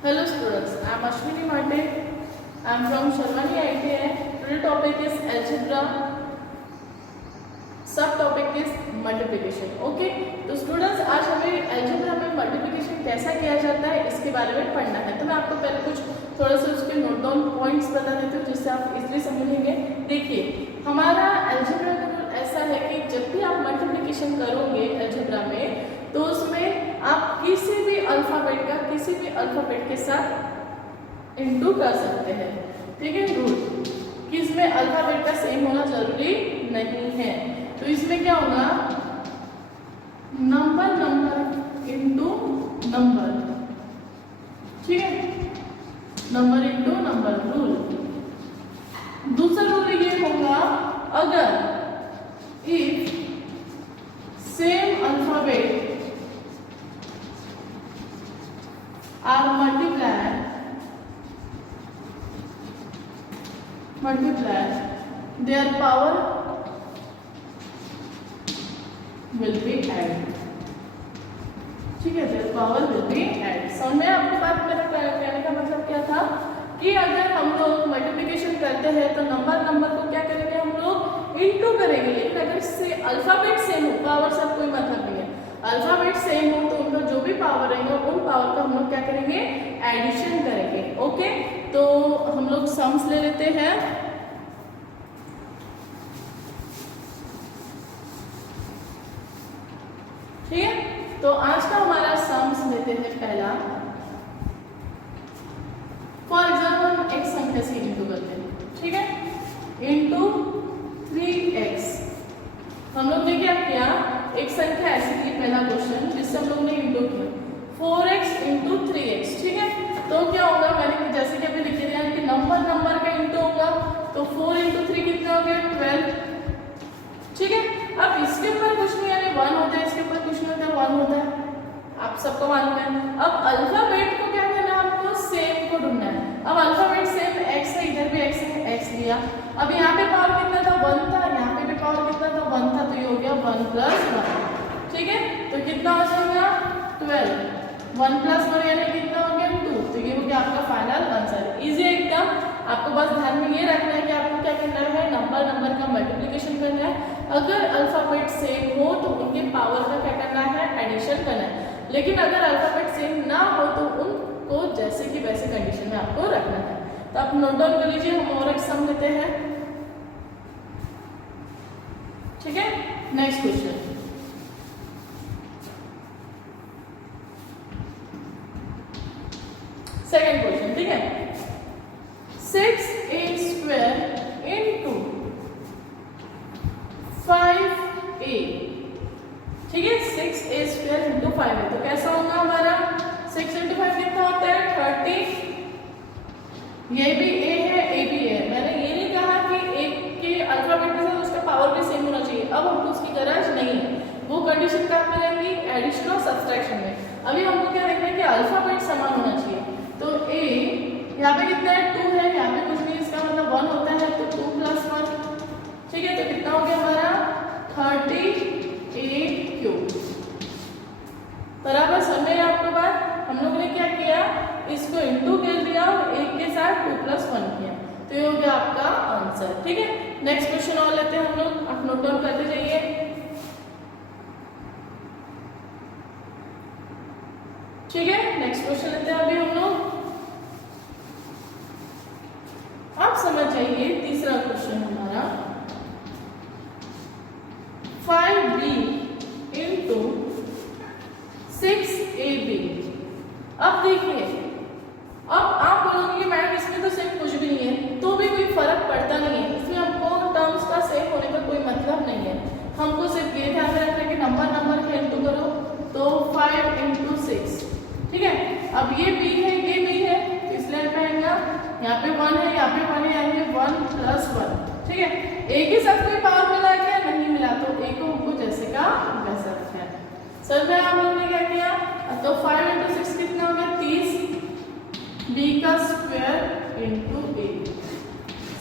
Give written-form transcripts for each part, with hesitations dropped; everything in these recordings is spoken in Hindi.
Hello students, I am Ashwini Mate. I am from Sharwani ITI. Today topic is algebra. सब टॉपिक इज मल्टीप्लिकेशन. ओके, तो स्टूडेंट्स आज हमें अलजेब्रा में मल्टीप्लिकेशन कैसा किया जाता है इसके बारे में पढ़ना है. तो मैं आपको पहले कुछ थोड़ा सा उसके नोट डाउन पॉइंट्स बता देती हूँ जिससे आप इजीली समझेंगे. देखिए, हमारा अलजेब्रा का रूल ऐसा है कि जब भी आप मल्टीप्लिकेशन करोगे अलजेब्रा में तो उसमें आप किसी भी अल्फाबेट के साथ इनटू कर सकते हैं. ठीक है, रूल कि इसमें अल्फाबेट का सेम होना जरूरी नहीं है. तो इसमें क्या होगा, नंबर इनटू नंबर. ठीक है, नंबर इनटू नंबर रूल. दूसरा रूल ये होगा, अगर if same alphabet are multiplied their power will be added. ठीक है, their power will be added. समझ में आपको बात मेरा कहने का मतलब क्या था कि अगर हम लोग मल्टीप्लिकेशन करते हैं तो नंबर को क्या करेंगे, हम लोग इनटू करेंगे. लेकिन अगर से अल्फाबेट सेम हो, पावर से कोई मतलब नहीं है, अल्फाबेट सेम हो तो उनका जो भी पावर रहेगा उन पावर का हम लोग क्या करेंगे, एडिशन करेंगे. ओके, तो हम लोग सम्स ले लेते हैं. ठीक है, तो आज का हमारा सम्स लेते हैं पहला. फॉर एग्जाम्पल हम एक संख्या से इंटू करते हैं. ठीक है, इंटू 3x. हम लोग ने क्या किया, एक संख्या ऐसी थी पहला क्वेश्चन जिससे हम लोग ने इंटू किया 4x इंटू 3x. ठीक है, तो क्या होगा, मैंने जैसे कि अभी लिख दिया कि नंबर का इंटू होगा तो 4 इंटू 3 कितना हो गया, 12. ठीक है, अब इसके ऊपर कुछ नहीं, यानी 1 होता है, इसके ऊपर कुछ नहीं होता, 1 होता है, आप सबको मालूम है. अब अल्फाबेट को क्या करना है, आपको सेम को ढूंढना है. अब अल्फाबेट सेम x है, इधर भी x है, x लिया. अब यहाँ पे पावर कितना था, 1 था, यहाँ पे भी पावर कितना था, 1 था, तो ये हो गया 1 प्लस 1. ठीक है, तो कितना हो जाएगा 12. 1 प्लस 1 यानी कितना हो गया 2. तो ये हो गया आपका फाइनल आंसर. इजी है एकदम. आपको बस ध्यान में ये रखना है कि आपको क्या करना है, नंबर का मल्टीप्लिकेशन करना है. अगर अल्फाबेट सेम हो तो उनके पावर का क्या करना है, एडिशन करना है. लेकिन अगर अल्फाबेट सेम ना हो तो उनको जैसे कि वैसे कंडीशन में आपको रखना है. तो आप नोट डाउन कर लीजिए. हम और एक सम लेते हैं. ठीक है, नेक्स्ट क्वेश्चन. Second question. ठीक है, 6a स्क्वायर इंटू 5a. ठीक है, 6a स्क्वायर इंटू 5a. तो कैसा होगा हमारा, 6 इंटू 5 कितना होता है, 30. ये भी a है, a भी a. मैंने ये नहीं कहा कि एक के अल्फाबेट के साथ उसका पावर भी सेम होना चाहिए. अब हमको उसकी गरज नहीं है. वो कंडीशन कहाँ पे रहेंगी, एडिशन और सब्सट्रैक्शन में. अभी हमको क्या देखना है कि अल्फाबेट समान होना चाहिए. तो a यहाँ पे कितना है, 2 है, यहाँ पे कुछ नहीं, इसका मतलब 1 होता है, तो 2 प्लस 1. ठीक है, तो कितना हो गया हमारा 38 क्यूब. बराबर समझ में आपको बात. हम लोग ने क्या किया, इसको इंटू कर दिया और एक के साथ 2 प्लस 1 किया, तो ये हो गया आपका आंसर. ठीक है, नेक्स्ट क्वेश्चन और लेते हैं हम लोग. आप नोट डाउन करते जाइए. ठीक है, नेक्स्ट क्वेश्चन लेते हैं अभी हम लोग. आप समझ जाइए, तीसरा क्वेश्चन हमारा 5b इंटू 6ab. अब देखिए, अब आप बोलोगे कि मैडम इसमें तो सेम कुछ भी नहीं है, तो भी कोई फर्क पड़ता नहीं है. इसमें हमको टर्म्स का सेम होने का कोई मतलब नहीं है. हमको सिर्फ ये ध्यान में रखना है कि नंबर का इंटू करो तो 5 इंटू 6. ठीक है, अब ये b है, ये b है, तो इसलिए रहेगा यहाँ पे 1 है, यहाँ पे 1 है, यानी 1 प्लस 1. ठीक है, एक ही साथ कोई पावर मिला क्या, नहीं मिला, तो a को हमको जैसे का वैसा रखना है. सर में हम लोग ने क्या किया, तो 5 इंटू 6 कितना हो गया 30. b का स्क्वायर इंटू a.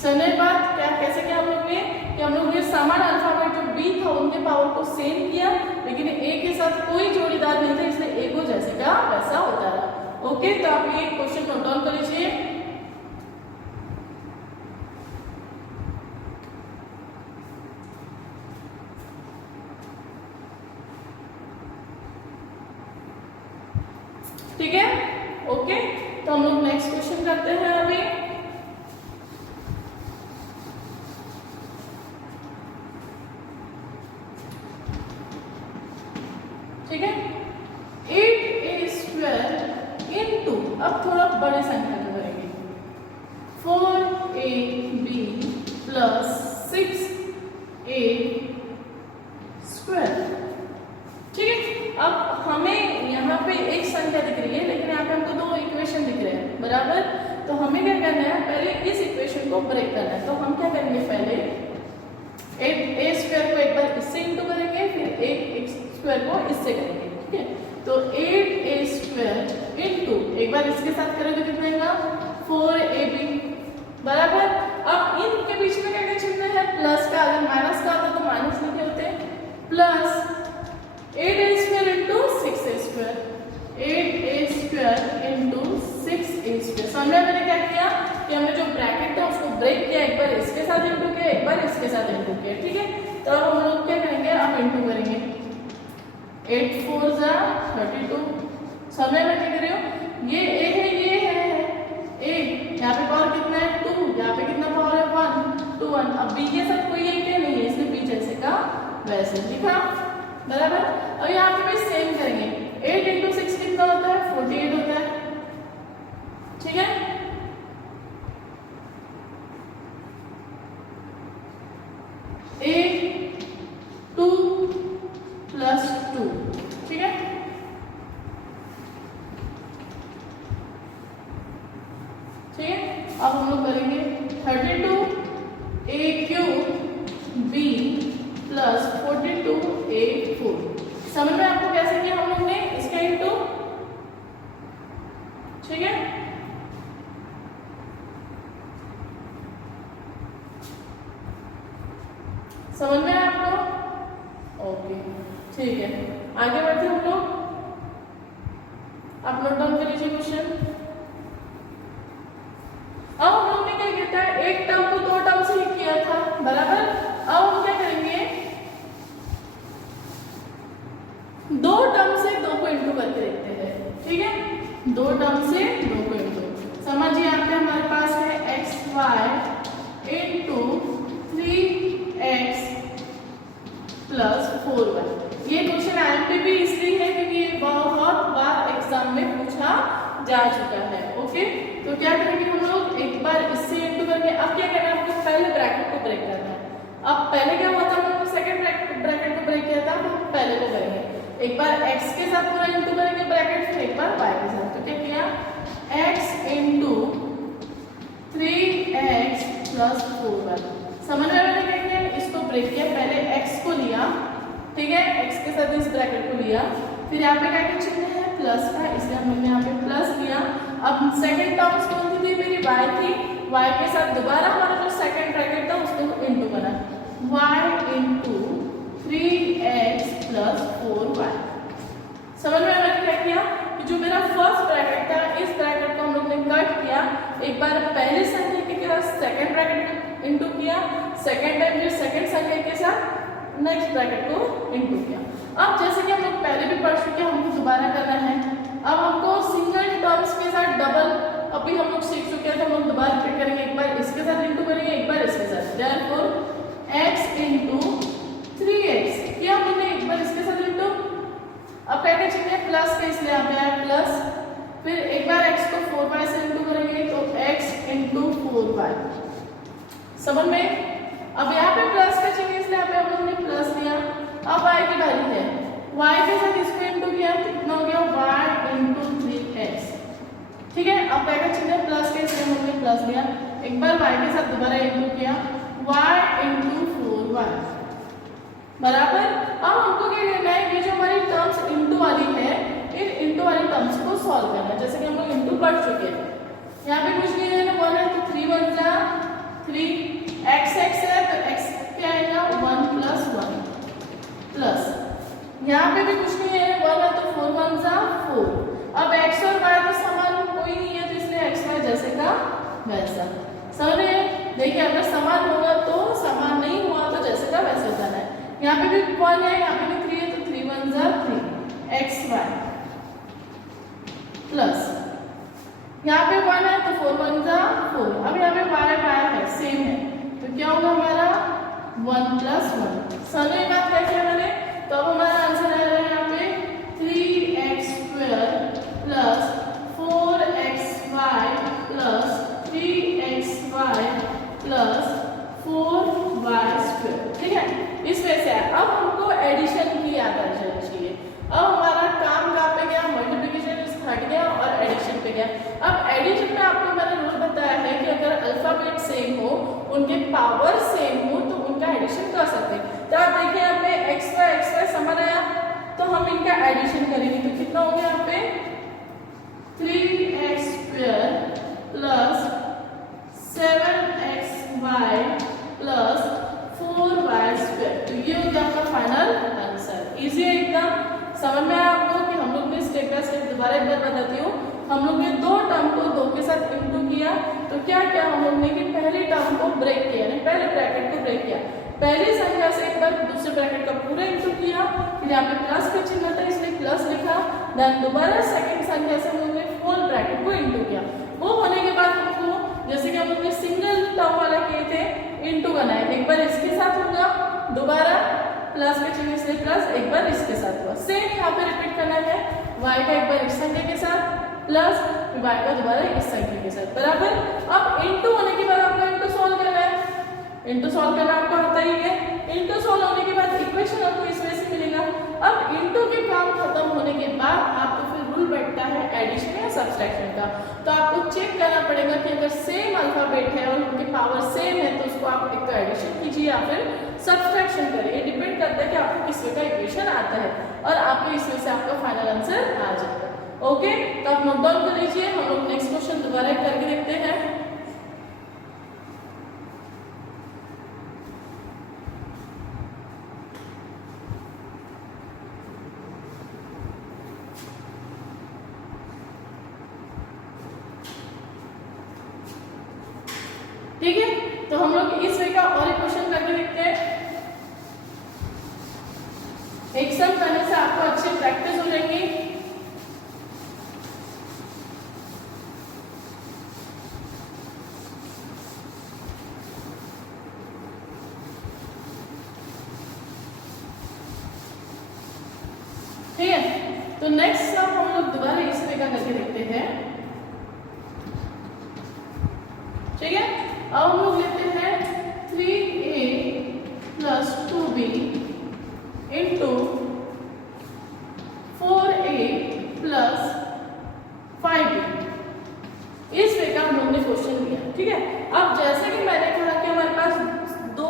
सर बात क्या कैसे किया हम लोग ने, कि हम लोग ने समान अल्फाबेट जो b था उनके पावर को सेम किया, लेकिन a के साथ कोई जोड़ीदार नहीं था, इसलिए a को जैसे का वैसा होता रहा. ओके, तो आप ये क्वेश्चन ठीक है, ओके। तो हम लोग नेक्स्ट क्वेश्चन करते हैं अभी। ठीक है, 8a² इंटू, अब थोड़ा बड़े संख्या को करेंगे, 4ab प्लस 6a²। ठीक है, अब हमें यहाँ पे एक संख्या दिख रही है, लेकिन यहाँ पे हमको दो इक्वेशन दिख रहे हैं, बराबर। तो हमें क्या करना है, पहले इस इक्वेशन को ब्रेक करना है। तो हम क्या करेंगे, पहले a² को एक बार इससे इंटू करेंगे, फिर a² को इससे करेंगे। ठीक है, तो 8a² इंटू, एक बार इसके साथ करें तो कितना आएगा, 4ab, बराबर। अब इनके बीच में क्या क्या चिन्ह है, प्लस का, अगर माइनस का होता तो माइनस लिखे होते, plus 8a² into 6a², 8a² into 6a²। समझ में मैंने क्या किया कि हमने जो ब्रैकेट था उसको ब्रेक किया, एक बार इसके साथ इंटू किया, एक बार इसके साथ इंटू किया। ठीक है, तो अब हम लोग क्या करेंगे, अब इंटू करेंगे, 8 4 जा 32। समझ में क्या कर रहे हो, ये a है, ये है a, यहाँ पे पावर कितना है 2, यहाँ पे कितना पावर है 1, 2 1। अब b के साथ कोई एक नहीं है, इसलिए b जैसे का वैसे लिखा, बराबर। और यहाँ पे भी सेम करेंगे, 8 इंटू 6 कितना होता है, 48 होता है। ठीक है, a2 प्लस 2। ठीक है, ठीक है, अब हम लोग करेंगे 32a³ b प्लस 42a4। समझ में आपको कैसे किया हम लोग ने इसका इंटू। ठीक है, समझ में आपको, ओके, ठीक है। आगे बढ़ते हम लोग, आप नोट डाउन कर लीजिए क्वेश्चन। अब हम लोग ने क्या किया था, एक टर्म को दो टर्म से ही किया था, बराबर। अब हम क्या करेंगे, दो टर्म से दो को इंटू करके देखते हैं। ठीक है, दो टर्म से दो को इंटू, समझिए यहाँ पे हमारे पास है xy into 3x plus 4y। ये क्वेश्चन IMP भी इसलिए है क्योंकि ये बहुत बार एग्जाम में पूछा जा चुका है। ओके, तो क्या करेंगे हम लोग, एक बार इससे इंटू करके, अब क्या करना है आपको, पहले ब्रैकेट को ब्रेक करना है। अब पहले क्या हुआ था, हम लोग सेकंड ब्रैकेट को ब्रेक किया था, तो पहले को करेंगे, एक बार x के साथ पूरा इंटू करेंगे ब्रैकेट, फिर एक बार y के साथ। तो क्या किया, x into 3x plus 4y। समझ में मैंने क्या किया, इसको ब्रेक किया, पहले x को लिया, ठीक है, x के साथ इस ब्रैकेट को लिया, फिर यहाँ पे क्या चिन्ह है, प्लस का, इसलिए हमने यहाँ पे प्लस लिया। अब सेकंड टर्म कौन सी थी, मेरी y थी, y के साथ दोबारा हमारा जो सेकंड ब्रैकेट था उसको इंटू करा, y into 3x plus 4y। समझ में मैंने क्या किया कि जो मेरा फर्स्ट ब्रैकेट था, इस ब्रैकेट को हम लोग ने कट किया, एक बार पहले संख्या के साथ सेकंड ब्रैकेट को इंटू किया, सेकंड टाइम जो सेकंड संख्या के साथ नेक्स्ट ब्रैकेट को इंटू किया। अब जैसे कि हम लोग पहले भी पढ़ चुके हैं, हमको दोबारा करना है। अब हमको सिंगल टर्म्स के साथ डबल अभी हम लोग सीख चुके हैं, तो हम लोग दोबारा फिर करेंगे, एक बार इसके साथ इंटू करेंगे, एक बार इसके साथ। देयरफॉर x इंटू 3x किया हमने, एक बार इसके साथ इंटू, अब क्या क्या चिन्ह है, प्लस का, इसलिए यहाँ पे आया प्लस, फिर एक बार x को 4y से इंटू करेंगे, तो x इंटू 4y। समझ में, अब यहाँ पे प्लस का चिन्ह, इसलिए यहाँ पे हम लोग ने प्लस लिया। अब y की बारी है, y के साथ इसको इंटू किया, तो कितना हो गया, y इंटू 3x। ठीक है, अब y का चिन्ह प्लस का, इसलिए हमने प्लस लिया, एक बार y के साथ दोबारा इंटू किया, y इंटू 4y, बराबर। अब हमको क्या करना है, ये जो हमारी टर्म्स इंटू वाली है, इन इंटू वाली टर्म्स को सॉल्व करना है, जैसे कि हम लोग इंटू पढ़ चुके हैं। यहाँ पे कुछ नहीं है ना, 1 है तो 3 1 जा 3, x है तो x क्या आएगा, 1 प्लस 1 प्लस, यहाँ पे भी कुछ नहीं है, 1 है तो 4 1 जा 4। अब x और y तो समान कोई नहीं है, तो इसलिए x y जैसे का वैसा। समझ रहे हैं, देखिए अगर समान होगा तो समान, नहीं हुआ तो जैसे का वैसे जाना है। यहाँ पे भी 1 है, यहाँ पे भी 3 है, तो 3 1 जा 3 xy प्लस यहाँ पे 1 है तो 4 1 जा 4। अब यहाँ पे y है सेम है तो क्या होगा हमारा 1 + 1। सालों ये बात क्या किया मैंने, तो अब हमारा आंसर आ रहा है यहाँ पे 3x² + 4xy + 3xy + 4y²। ठीक है, इस वजह से अब हमको एडिशन की याद आ जानी चाहिए। अब हमारा काम कहाँ पे गया, मल्टीप्लिकेशन हट गया और एडिशन पे गया। अब एडिशन में आपको मैंने रूल बताया है कि अगर अल्फाबेट सेम हो, उनके पावर सेम हो, तो उनका एडिशन कर सकते हैं। तो आप देखिए यहाँ पे xy समझ आया, तो हम इनका एडिशन करेंगे तो कितना हो गया यहाँ पे 3x² + 7xy + 4y²। तो ये हो गया आपका फाइनल आंसर। इजी है एकदम, समझ में आया आपको कि हम लोग ने स्टेप बाय स्टेप दोबारा एक बार बताती हूँ। हम लोग ने दो टर्म को 2 के साथ इंटू किया तो क्या क्या हम लोग ने कि पहली टर्म को ब्रेक किया, यानी पहले ब्रैकेट को ब्रेक किया, पहली संख्या से एक बार दूसरे ब्रैकेट का पूरा इंटू किया, फिर यहाँ पे प्लस का चिन्ह था इसलिए प्लस लिखा, देन दोबारा सेकंड संख्या से हम लोग ने होल ब्रैकेट को इंटू किया। वो होने के बाद हमको जैसे कि हम लोग ने सिंगल टर्म वाला किए थे इंटू करना है, एक बार इसके साथ होगा, दोबारा प्लस का चिन्ह इसलिए प्लस, एक बार इसके साथ हुआ। सेम यहाँ पे रिपीट करना है, y का एक बार इस संख्या के साथ प्लस y का दोबारा इस संख्या के साथ बराबर। अब इंटू होने के बाद आपको इंटू सॉल्व करना है, इंटू सॉल्व करना आपको आता ही है। इंटू सॉल्व होने के बाद इक्वेशन आपको इस वजह से मिलेगा। अब इंटू के काम खत्म होने के बाद आपको फिर रूल बैठता है एडिशन या सब्सट्रैक्शन का। तो आपको चेक करना पड़ेगा कि अगर सेम अल्फाबेट है और उनकी पावर सेम है तो उसको आप एक तो एडिशन कीजिए या फिर सब्सट्रैक्शन करिए, डिपेंड करता है कि आपको किस वे का इक्वेशन आता है और आपको इस वजह से आपका फाइनल आंसर आ जाएगा। ओके, तो आप नोट डाउन कर लीजिए, हम लोग नेक्स्ट क्वेश्चन दोबारा करके देखते हैं। ठीक है, तो हम लोग इस वे का और एक क्वेश्चन करके देखते हैं। एक सम करने से आपको अच्छी प्रैक्टिस हो जाएगी। ठीक है, तो नेक्स्ट सम हम लोग दोबारा इस वे का करके देखते हैं। ठीक है, अब हम लोग लेते हैं 3a + 2b into 4a + 5b। इस वे का हम लोग ने क्वेश्चन लिया। ठीक है, अब जैसे कि मैंने कहा कि हमारे पास दो,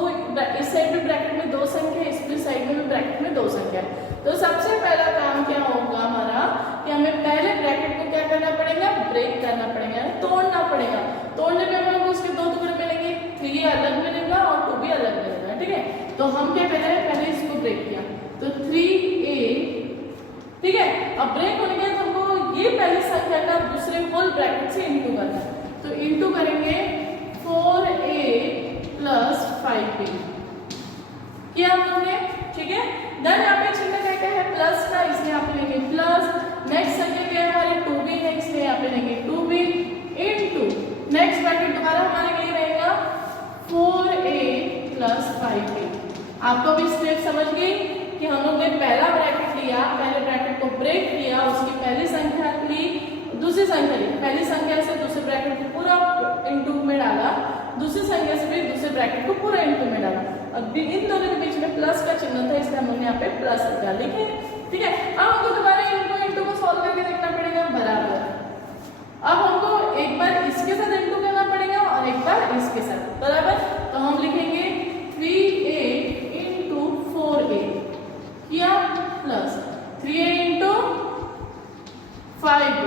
इस साइड में ब्रैकेट में 2 संख्या है, इस साइड में ब्रैकेट में 2 संख्या है। तो सबसे पहला काम क्या होगा हमारा कि हमें पहले ब्रैकेट को क्या करना पड़ेगा, ब्रेक करना पड़ेगा, तोड़ना पड़ेगा। तोड़ने में हम लोग उसके 2 टुकड़े मिलेंगे, 3 अलग मिलेगा और 2 भी अलग मिलेगा। ठीक है, तो हम क्या कर रहे हैं, पहले इसको ब्रेक किया तो 3a। ठीक है, अब ब्रेक होने के बाद हमको ये पहली संख्या का दूसरे होल ब्रैकेट से इंटू करना है, तो इंटू करेंगे 4a + 5b किया हम लोग ने। ठीक है, देन यहाँ पे चिन्ह कहते हैं प्लस का, इसलिए यहाँ पे लेंगे प्लस। नेक्स्ट संख्या क्या है हमारे 2b है, इसलिए यहाँ पे लेंगे 2b इंटू नेक्स्ट ब्रैकेट दोबारा हमारे लिए रहेगा 4a + 5b। आपको भी स्टेप समझ गई कि हम लोग ने पहला ब्रैकेट लिया, पहले ब्रैकेट को ब्रेक किया, उसकी पहली संख्या ली, दूसरी संख्या ली, पहली संख्या से दूसरे ब्रैकेट को पूरा इंटू में डाला, दूसरी संख्या से भी दूसरे ब्रैकेट को पूरा इंटू में डाला। अब इन दोनों के बीच में प्लस का चिन्ह था इसलिए हम लोग यहाँ पे प्लस लगा लिखे। ठीक है, अब हमको दोबारा इंटू को सॉल्व करके देखना पड़ेगा बराबर। अब हमको एक बार इसके साथ इंटू करना पड़ेगा और एक बार इसके साथ बराबर। तो हम लिखेंगे 3a इंटू 4a किया प्लस 3a इंटू 5b,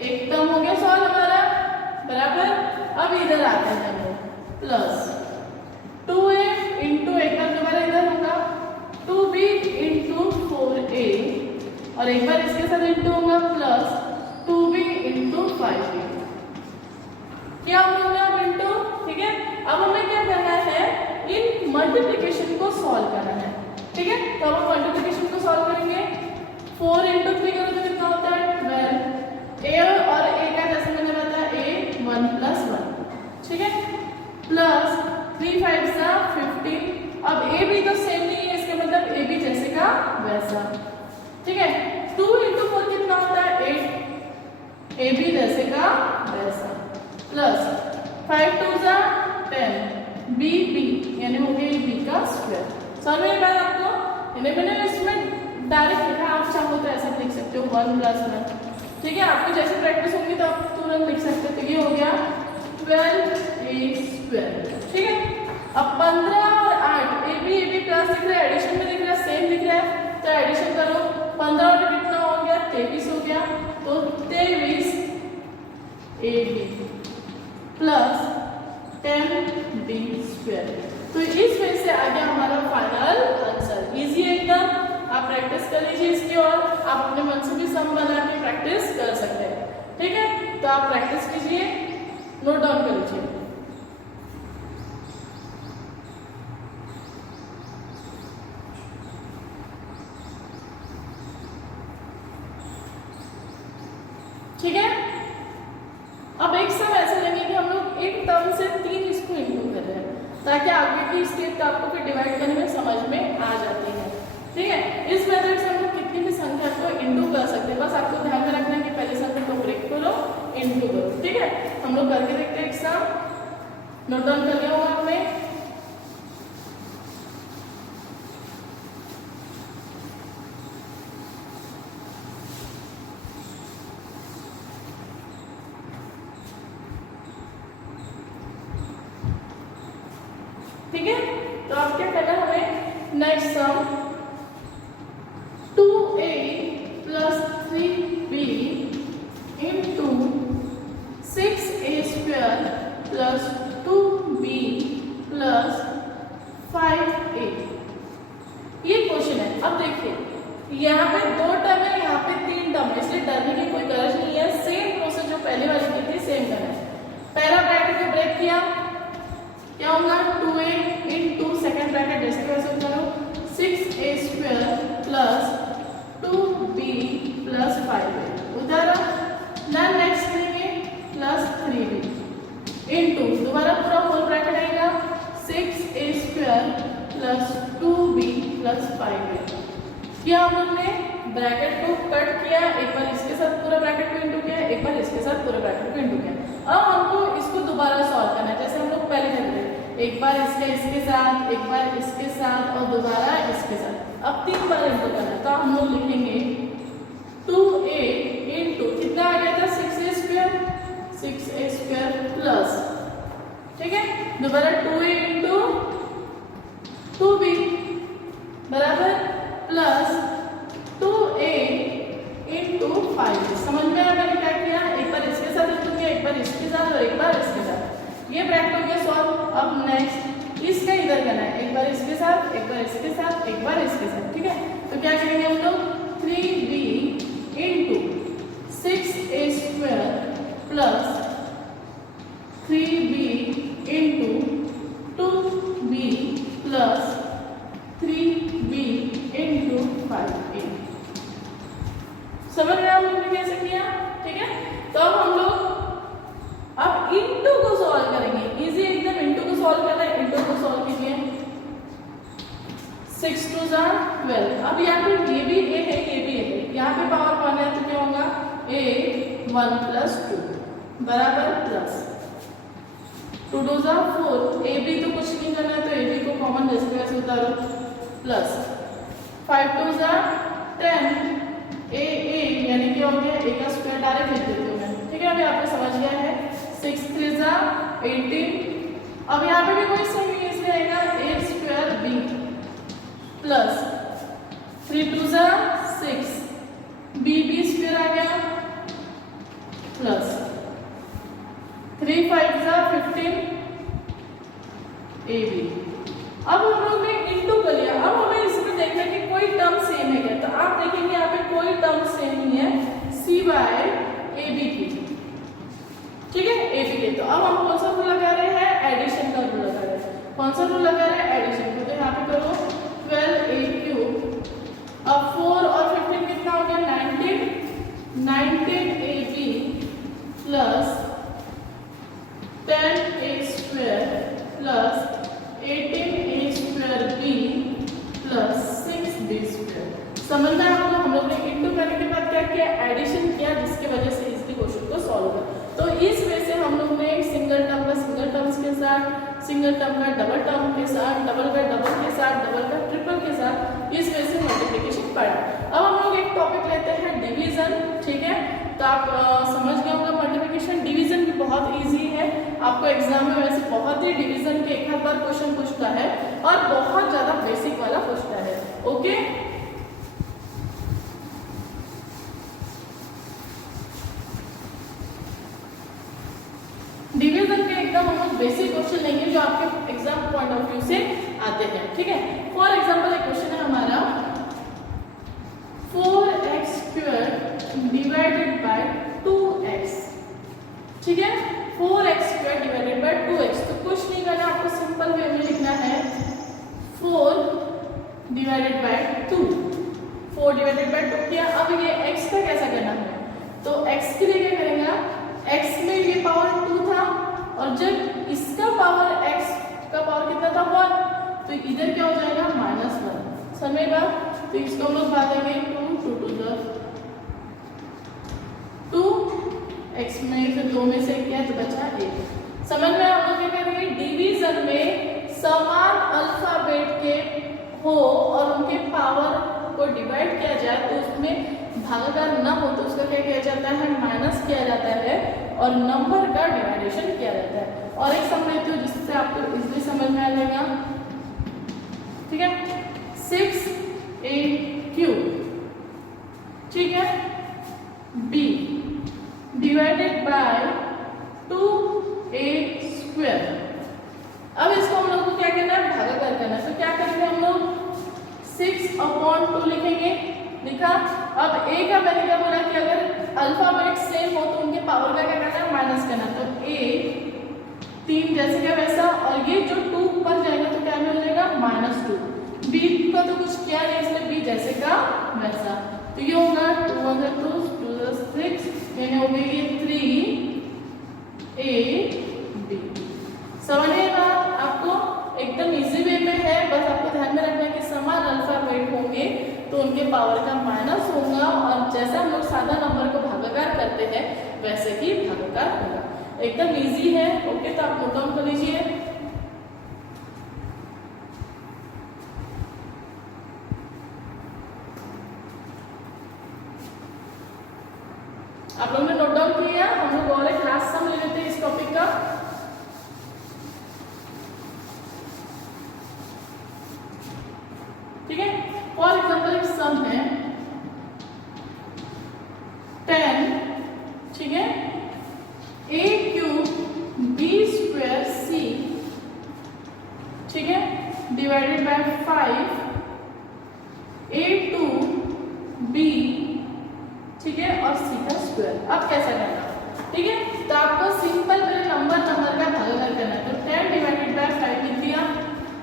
एक टर्म हो गया सॉल्व हमारा बराबर। अब इधर आते हैं हम प्लस 2a इंटू एक बार दोबारा इधर होगा 2b इंटू 4a और एक बार इसके साथ इंटू होगा प्लस 2b इंटू 5b। क्या हम लोग अब इंटू। ठीक है, अब हमें क्या करना है, इन मल्टीप्लिकेशन को सॉल्व करना है। ठीक है, तो हम मल्टीप्लिकेशन को सॉल्व करेंगे। 4 इंटू 3 करो तो कितना होता है 12, ए बी जैसे का वैसा, प्लस 5 2 जा 10 बी बी यानी हो गया बी का स्क्वायर। समझ में आया आपको? यानी मैंने इसमें डायरेक्ट लिखा, आप चाहो तो ऐसा लिख सकते हो 1 + 1, ठीक है। आपको जैसे प्रैक्टिस होगी तो आप तुरंत लिख सकते हो। तो ये हो गया 12a², ठीक है। अब 15 और 8 ए बी प्लस दिख रहा है, एडिशन में दिख रहा है, सेम दिख रहा है, तो एडिशन करो। 15 और कितना हो गया 23 हो गया, तो 23 AB प्लस 10B²। तो इस वजह से आ गया हमारा फाइनल आंसर। इजी है एकदम, आप प्रैक्टिस कर लीजिए इसकी और आप अपने मन से भी सम बना के प्रैक्टिस कर सकते हैं, ठीक है। तो आप प्रैक्टिस कीजिए, नोट डाउन कर लीजिए। ठीक है। अब एक सम ऐसे लेंगे कि हम लोग एक टर्म से 3 इसको इंटू कर रहे हैं, ताकि आगे की स्टेप आपको फिर डिवाइड करने में समझ में आ जाती है, ठीक है। इस मेथड से हम लोग कितनी भी संख्या को इंटू कर सकते हैं, बस आपको ध्यान में रखना है कि पहले संख्या को ब्रेक करो, इंटू करो, ठीक है। हम लोग करके देखते हैं एक सम, नोट डाउन कर लिया होगा आपने। ठीक है, तो अब क्या करना है हमें, next sum 2a + 3b into 6a² + 2b + 5a, ये क्वेश्चन है। अब देखिए यहाँ पे 2 टर्म है, यहाँ पे 3 टर्म है, इसलिए डरने की कोई गरज नहीं है। सेम प्रोसेस जो पहले वाली की थी सेम करना है। पहला ब्रैकेट को ब्रेक किया, क्या होगा 2a इंटू सेकेंड ब्रैकेट जैसे वैसे करो 6a² + 2b + 5a, उधर देन नेक्स्ट करेंगे प्लस 3b इंटू दोबारा पूरा होल ब्रैकेट आएगा 6a² + 2b + 5a। किया हम लोग ने ब्रैकेट को कट किया, एक बार इसके साथ पूरा ब्रैकेट को इंटू किया, एक बार इसके साथ पूरा ब्रैकेट को इंटू किया। अब हमको इसको दोबारा सॉल्व करना है, जैसे हम लोग पहले करते थे, एक बार इसके साथ, एक बार इसके साथ और दोबारा इसके साथ। अब 3 बार इंटू करना है, तो हम लोग लिखेंगे 2a इंटू कितना आ गया था 6a² प्लस, ठीक है, दोबारा 2a इंटू 2b बराबर प्लस 2a इंटू 5। समझ में आया मैंने क्या किया, एक बार इसके साथ इंटू किया, एक बार इसके साथ और एक बार इसके साथ। ये ब्रैकेट हो गया सॉल्व। अब नेक्स्ट इसका इधर करना है, एक बार इसके साथ, एक बार इसके साथ, एक बार इसके साथ, ठीक है। तो क्या करेंगे हम लोग 3b into 6a² plus 3b into 2b plus 3b into 5a। समझ में आप लोग ने कैसे किया, ठीक है। तो अब हम लोग अब इंटू को सॉल्व करेंगे, इजी एकदम। इंटू को सॉल्व करना है, इंटू को सॉल्व कीजिए 6 2 जा 12। अब यहाँ पे ये भी a है, ये भी a है, यहाँ पे पावर 1 है, तो क्या होगा a 1 + 2 बराबर प्लस 2 2 जा 4, a b तो कुछ नहीं करना है, तो a b को कॉमन जैसे वैसे उतारो प्लस 5 2 जा 10 a यानी क्या हो गया a का स्क्वायर डायरेक्ट लिख देती हूँ मैं, ठीक है। अभी आपको समझ गया है। 6 3 जा 18। अब यहाँ पे भी कोई सही नहीं, इसलिए आएगा a² b प्लस 3 2 जा 6 b² आ गया प्लस 3 5 जा 15 ab। अब हम लोग ने इंटू कर लिया। अब हमें इसमें देखना है कि कोई टर्म सेम है क्या, तो आप देखेंगे यहाँ पे कोई टर्म सेम नहीं है c/ab की, ठीक है, ab के। तो अब हम कौन सा रूल लगा रहे हैं, एडिशन का रूल लगा रहे हैं। कौन सा रूल लगा रहे हैं, एडिशन का। तो यहाँ पे करो 12a³, अब 4 और 15 कितना हो गया 19ab plus 10a² plus 18a²b plus 6b²। समझ में हम लोग ने इंटू करने के बाद क्या किया, एडिशन किया, जिसकी वजह से इस क्वेश्चन को सिंगल टर्म का डबल टर्म के साथ, डबल का डबल के साथ, डबल का ट्रिपल के साथ, इस वजह से मल्टीप्लिकेशन पढ़ा। अब हम लोग एक टॉपिक लेते हैं डिवीजन, ठीक है। तो आप समझ गए होंगे मल्टीप्लिकेशन। डिवीजन भी बहुत इजी है, आपको एग्जाम में वैसे बहुत ही डिवीजन के एक बार क्वेश्चन पूछता है और बहुत ज्यादा बेसिक वाला पूछता है। ओके, डिवीजन के एकदम हम लोग बेसिक क्वेश्चन लेंगे जो आपके एग्जाम पॉइंट ऑफ व्यू से आते हैं, ठीक है। फॉर एग्जांपल एक क्वेश्चन है हमारा 4x² डिवाइडेड बाय 2x, ठीक है। 4x² डिवाइडेड बाय 2x, तो कुछ नहीं करना, आपको सिंपल वे में लिखना है 4 डिवाइडेड बाय 2, 4 डिवाइडेड बाय 2 किया। अब ये x का कैसा करना है, तो x के लिए क्या करेंगे, x में ये पावर 2 था और जब इसका पावर x का पावर कितना था 1, तो इधर क्या हो जाएगा -1, समझेगा। तो इसको हम लोग बांटेंगे 2 टू द 2, x में से 2 में से क्या तो बचा 1। समझ में हम लोग क्या करेंगे, डिवीजन में समान अल्फाबेट के हो और उनके पावर को डिवाइड किया जाए तो उसमें भागाकार न हो तो उसका क्या किया जाता है, माइनस किया जाता है और नंबर का डिवाइडेशन किया जाता है। और एक सम लेती हूँ जिससे आपको इजीली समझ में आ जाएगा, ठीक है। 6a³, ठीक है, b डिवाइडेड बाय 2a²। अब इसको हम लोग को क्या करना है, भागाकार करना है। तो क्या करेंगे हम लोग 6/2 लिखेंगे, लिखा। अब a का मैंने क्या बोला कि अगर अल्फाबेट सेम हो तो उनके पावर का क्या करना है, माइनस करना। तो a 3 जैसे का वैसा, और ये जो 2 ऊपर जाएगा तो क्या मिल जाएगा, -2। b का तो कुछ किया नहीं इसलिए b जैसे का वैसा, तो ये होगा 2 2 6, यानी हो गई ये 3ab। समझिएगा, आपको एकदम इजी वे में है, बस आपको ध्यान में रखना है कि समान अल्फाबेट होंगे तो उनके पावर का माइनस होगा और जैसा हम लोग सादा नंबर को भागाकार करते हैं वैसे ही भागाकार होगा। एकदम इजी है, ओके। तो आप नोट डाउन कर लीजिए। आप लोगों ने नोट डाउन किया, हम लोग और एक लास्ट सम ले लेते हैं इस टॉपिक का। ठीक है, फॉर एग्जाम्पल एक सम है 10, ठीक है, a³ b²c, ठीक है, डिवाइडेड बाय 5 a²b, ठीक है, और c का स्क्वायर। अब कैसा करना, ठीक है। तो आपको सिंपल पहले नंबर का भागाकार करना है। तो 10 डिवाइडेड बाय 5 लिख दिया।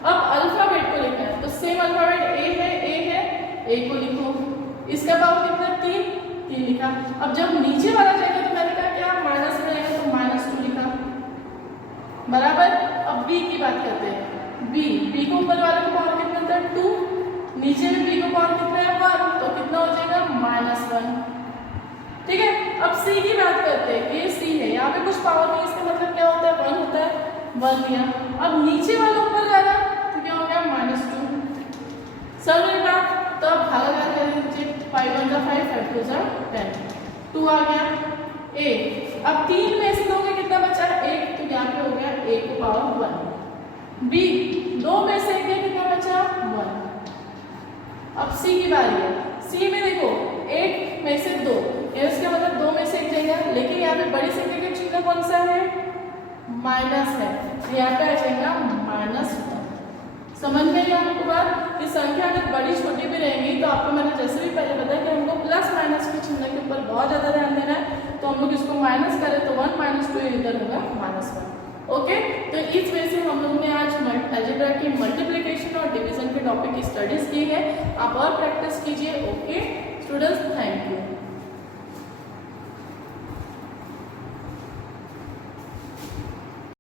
अब अल्फाबेट को लिखना है, तो सेम अल्फाबेट a को लिखो। इसका पावर कितना, 3 लिखा। अब जब नीचे वाला जाएगा तो मैंने कहा क्या माइनस में आएगा तो -2 लिखा, बराबर। अब b की बात करते हैं, b को ऊपर वाले का पावर कितना था 2, नीचे में b को पावर कितना है 1, तो कितना हो जाएगा -1, ठीक है। अब c की बात करते हैं, ये c है, यहाँ पे कुछ पावर नहीं, इसका मतलब क्या होता है 1 होता है, 1 लिया। अब नीचे वाला ऊपर जा रहा तो क्या हो गया -2, समझ में बात। तो अब भागाकार करेंगे, 5 1 का 5, 5 2 जा 10, 2 आ गया a। अब 3 में से 2 में कितना बचा, 1, तो यहाँ पे हो गया a को पावर 1। b 2 में से 1 कितना बचा, 1। अब c की बारी है, c में देखो 1 में से 2, इसका मतलब 2 में से 1 जाएगा, लेकिन यहाँ पे बड़ी संख्या का चिन्ह कौन सा है, माइनस है, यहाँ पे आ जाएगा -1। समझ में आई आपको बात। ये संख्या अगर बड़ी छोटी भी रहेंगी तो आपको मैंने जैसे भी पहले बताया कि हमको प्लस माइनस के चिन्ह के ऊपर बहुत ज्यादा ध्यान देना है। तो हम लोग इसको माइनस करें तो 1 -2 इधर होगा -1, ओके। तो इस वजह से हम लोग ने आज अलजेब्रा की मल्टीप्लिकेशन और डिवीजन के टॉपिक की स्टडीज की है। आप और प्रैक्टिस कीजिए, ओके स्टूडेंट्स, थैंक यू।